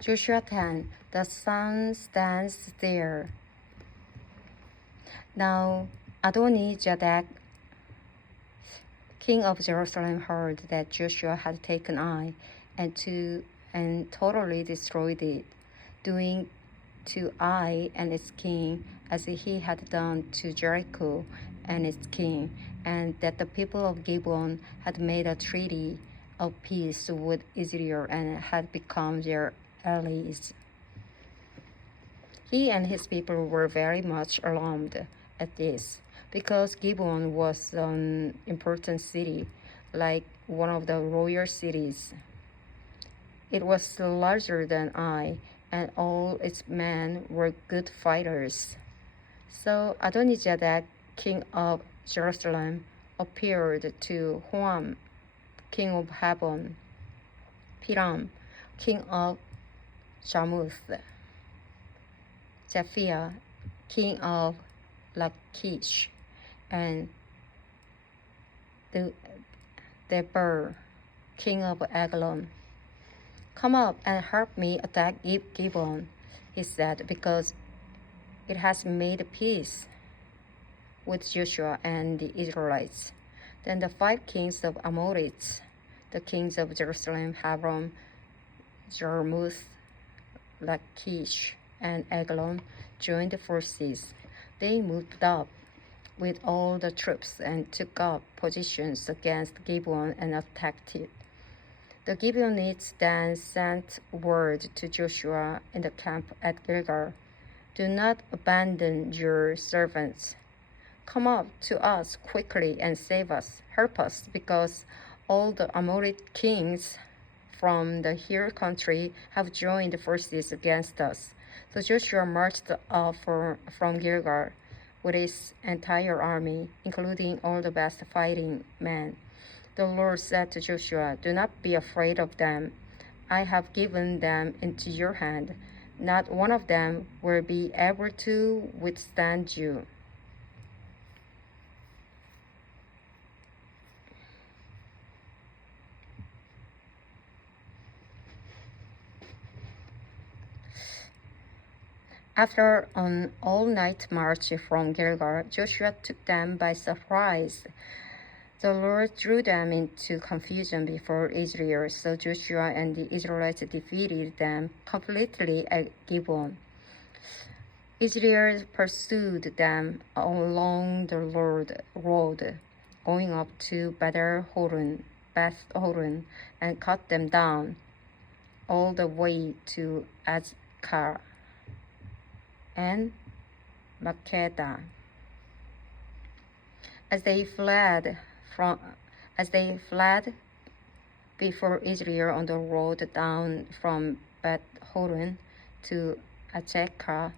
Joshua 10. The sun stands there. Now Adoni-Zedek, king of Jerusalem, heard that Joshua had taken Ai and totally destroyed it, doing to Ai and its king as he had done to Jericho and its king, and that the people of Gibeon had made a treaty of peace with Israel and had become their allies. He and his people were very much alarmed at this, because Gibeon was an important city, like one of the royal cities. It was larger than Ai, and all its men were good fighters. So Adonizedek, king of Jerusalem, appeared to Hoam, king of Hebron, Piram, king of Jarmuth, Japhia, king of Lachish, and Deber, king of Eglon. Come up and help me attack Gibeon, he said, because it has made peace with Joshua and the Israelites. Then the 5 kings of Amorites, the kings of Jerusalem, Hebron, Jarmuth, Lachish, and Eglon, joined the forces. They moved up with all the troops and took up positions against Gibeon and attacked it. The Gibeonites then sent word to Joshua in the camp at Gilgal, "Do not abandon your servants. Come up to us quickly and save us. Help us, because all the Amorite kings from the hill country have joined forces against us." So Joshua marched up from Gilgal with his entire army, including all the best fighting men. The Lord said to Joshua, "Do not be afraid of them. I have given them into your hand. Not one of them will be able to withstand you." After an all-night march from Gilgal, Joshua took them by surprise. The Lord threw them into confusion before Israel, so Joshua and the Israelites defeated them completely at Gibeon. Israel pursued them along the road going up to Beth-horon, and cut them down all the way to Azekah and Makkedah. As they fled before Israel on the road down from Beth-horon to Azekah,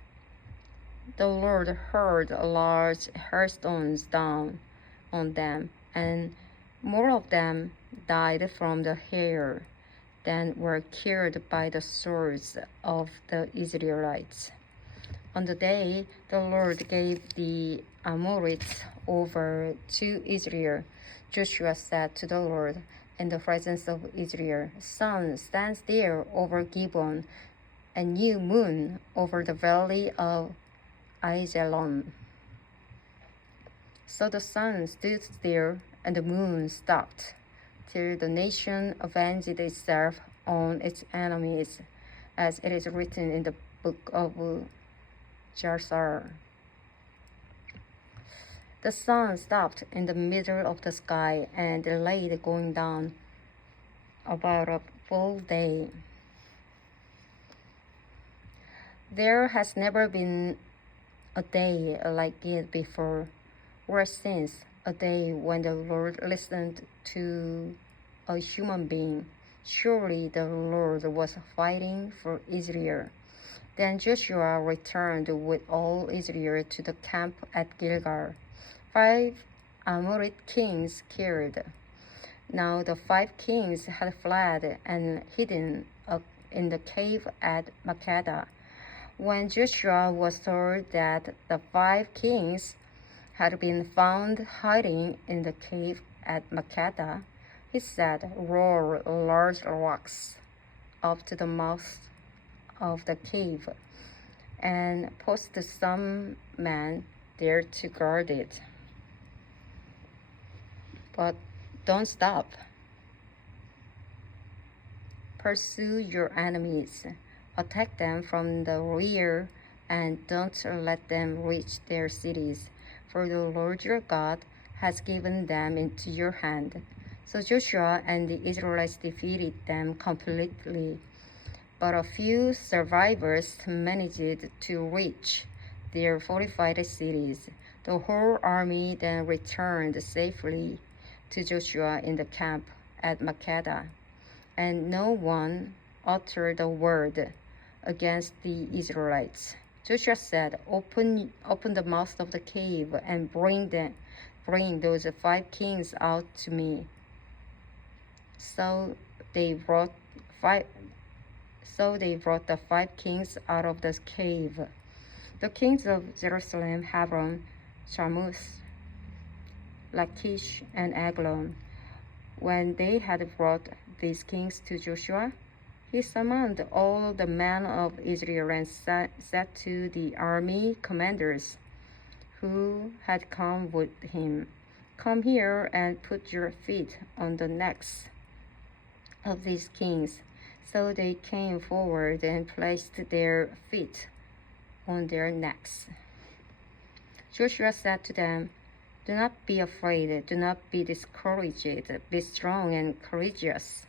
the Lord hurled large hailstones down on them, and more of them died from the hail than were killed by the swords of the Israelites. On the day the Lord gave the Amorites over to Israel, Joshua said to the Lord in the presence of Israel, "Sun stands there over Gibeon, and you, moon, over the valley of Aijalon." So the sun stood still and the moon stopped, till the nation avenged itself on its enemies, as it is written in the book of Jasher. The sun stopped in the middle of the sky and delayed going down about a full day. There has never been a day like it before or since, a day when the Lord listened to a human being. Surely the Lord was fighting for Israel. Then Joshua returned with all Israel to the camp at Gilgal. 5 Amorite kings killed. Now the 5 kings had fled and hidden in the cave at Makkedah. When Joshua was told that the 5 kings had been found hiding in the cave at Makkedah, he said, "Roll large rocks up to the mouth of the cave and posted some men there to guard it. But don't stop. Pursue your enemies. Attack them from the rear and don't let them reach their cities, for the Lord your God has given them into your hand. So Joshua and the Israelites defeated them completely, but a few survivors managed to reach their fortified cities. The whole army then returned safely to Joshua in the camp at Makkedah, and no one uttered a word against the Israelites. Joshua said, Open the mouth of the cave and bring those 5 kings out to me. So they brought the 5 kings out of the cave. The kings of Jerusalem, Hebron, Jarmuth, Lachish, and Eglon. When they had brought these kings to Joshua, he summoned all the men of Israel and said to the army commanders who had come with him, Come here and put your feet on the necks of these kings. So they came forward and placed their feet on their necks. Joshua said to them, Do not be afraid, do not be discouraged, be strong and courageous.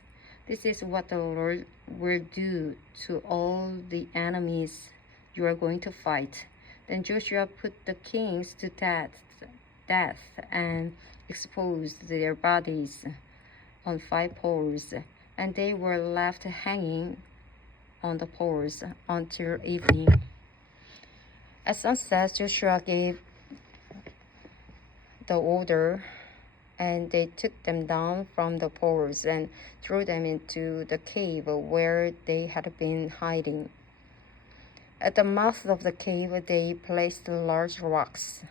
This is what the Lord will do to all the enemies you are going to fight. Then Joshua put the kings to death and exposed their bodies on 5 poles, and they were left hanging on the poles until evening. At sunset, Joshua gave the order, and they took them down from the poles and threw them into the cave where they had been hiding. At the mouth of the cave, they placed large rocks,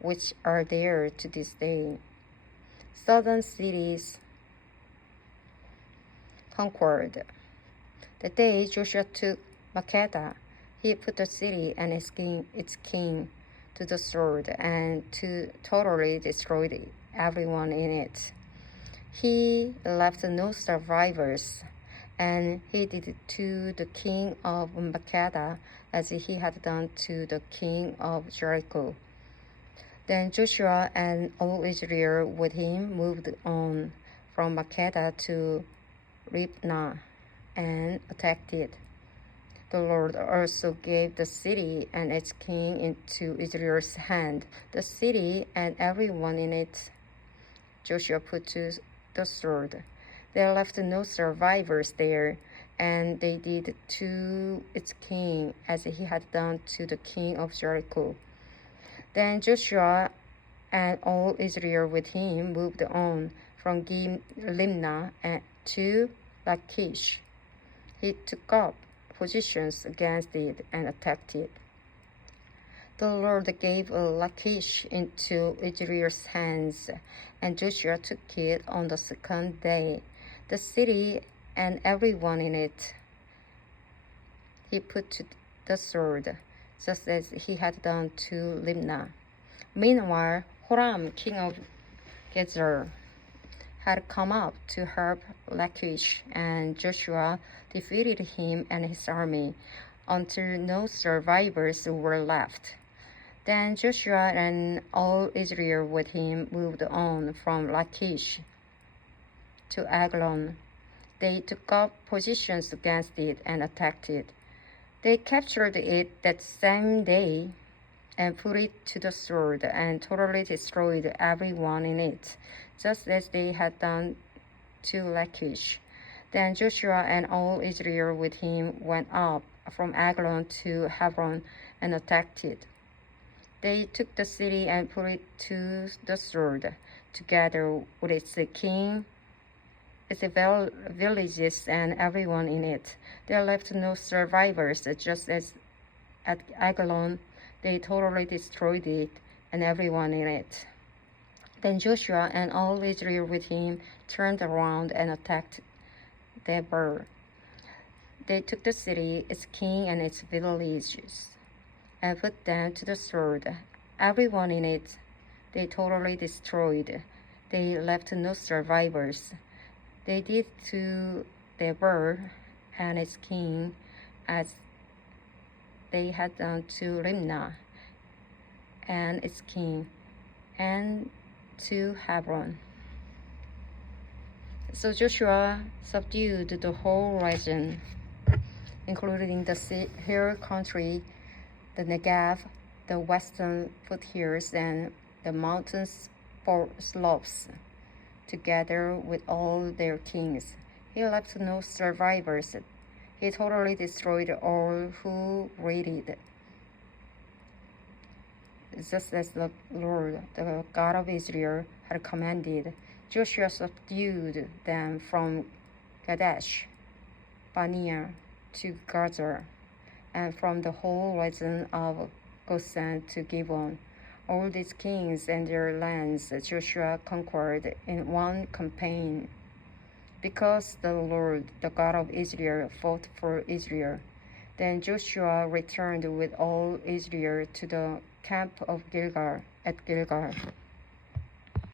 which are there to this day. Southern cities conquered. The day Joshua took Makkedah, he put the city and its king to the sword and totally destroyed everyone in it. He left no survivors, and he did to the king of Makkedah as he had done to the king of Jericho. Then Joshua and all Israel with him moved on from Makkedah to Libnah and attacked it. The Lord also gave the city and its king into Israel's hand. The city and everyone in it Joshua put to the sword. They left no survivors there, and they did to its king as he had done to the king of Jericho. Then Joshua and all Israel with him moved on from Libnah to Lachish. He took up positions against it and attacked it. The Lord gave Lachish into Israel's hands, and Joshua took it on the 2nd day. The city and everyone in it he put to the sword, just as he had done to Libnah. Meanwhile, Horam, king of Gezer, had come up to help Lachish, and Joshua defeated him and his army until no survivors were left. Then Joshua and all Israel with him moved on from Lachish to Eglon. They took up positions against it and attacked it. They captured it that same day and put it to the sword and totally destroyed everyone in it, just as they had done to Lachish. Then Joshua and all Israel with him went up from Eglon to Hebron and attacked it. They took the city and put it to the sword, together with its king, its villages, and everyone in it. They left no survivors, just as at Eglon they totally destroyed it and everyone in it. Then Joshua and all Israel with him turned around and attacked Debir. They took the city, its king, and its villages, and put them to the sword, everyone in it. They totally destroyed. They left no survivors. They did to Deber and its king as they had done to Rimnah and its king, and to Hebron. So Joshua subdued the whole region, including the hill country, the Negev, the western foothills, and the mountain slopes, together with all their kings. He left no survivors. He totally destroyed all who raided, just as the Lord, the God of Israel, had commanded. Joshua subdued them from Kadesh Barnea to Gaza, and from the whole region of Goshen to Gibeon. All these kings and their lands Joshua conquered in one campaign, because the Lord, the God of Israel, fought for Israel. Then Joshua returned with all Israel to the camp of Gilgal at Gilgal.